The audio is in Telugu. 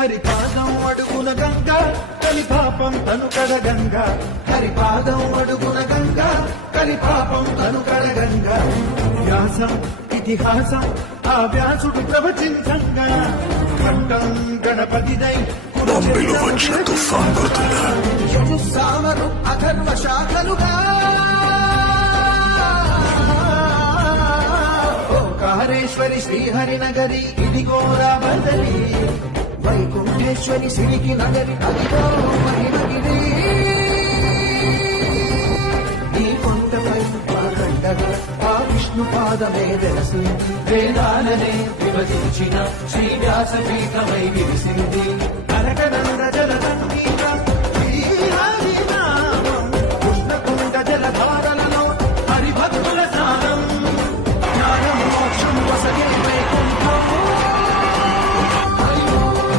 హరిపాదం అడుగున గంగా కలిపాపం తను కడగంగా హరిపాదం అడుగున గంగా కలిపాపం తను కడగంగా వ్యాసం ఇతిహాసం ఆ వ్యాసుడు ప్రవచించంగా ఖండం గణపతిదై సామరు అథర్వ శాఖలుగా ఓంకారేశ్వరి శ్రీహరినగరి ఇదిగోరా బదరి వైకుంఠేశ్వరి సిరికి నగరి అదిగో మహిమగిరి ఈ కొండపై పాదండగా ఆ విష్ణు పాదమే వెలసి వేదాలనే విభజించిన శ్రీ వ్యాసపీఠమై విరిసి